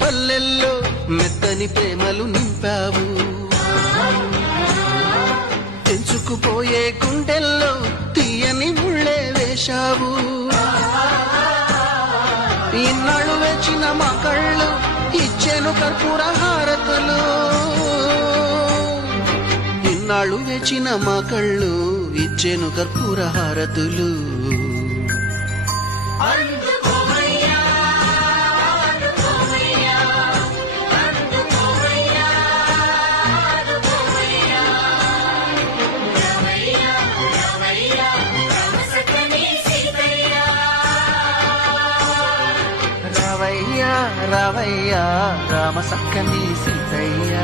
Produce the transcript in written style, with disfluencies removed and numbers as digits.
పల్లెల్లో మెత్తని ప్రేమలు నింపావు తెంచుకుపోయే గుండెల్లో తీయని ముళ్ళే వేశావు ఇన్నాళ్ళు వేచిన మా కళ్ళు ఇచ్చెను కర్పూర హారతులు ఇన్నాళ్ళు వేచిన మా కళ్ళు ఇచ్చెను కర్పూర హారతులు రావయ్యా రావయ్యా రామ సక్కని సీతయ్య